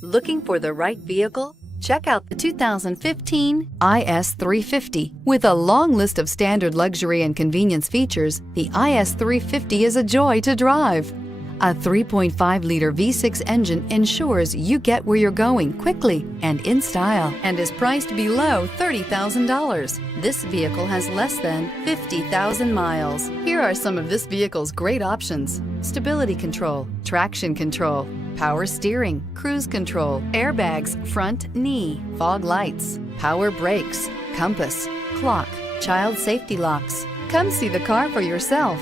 Looking for the right vehicle? Check out the 2015 IS 350. With a long list of standard luxury and convenience features, the IS 350 is a joy to drive. A 3.5-liter V6 engine ensures you get where you're going quickly and in style, and is priced below $30,000. This vehicle has less than 50,000 miles. Here are some of this vehicle's great options: stability control, traction control, power steering, cruise control, airbags, front knee, fog lights, power brakes, compass, clock, child safety locks. Come see the car for yourself.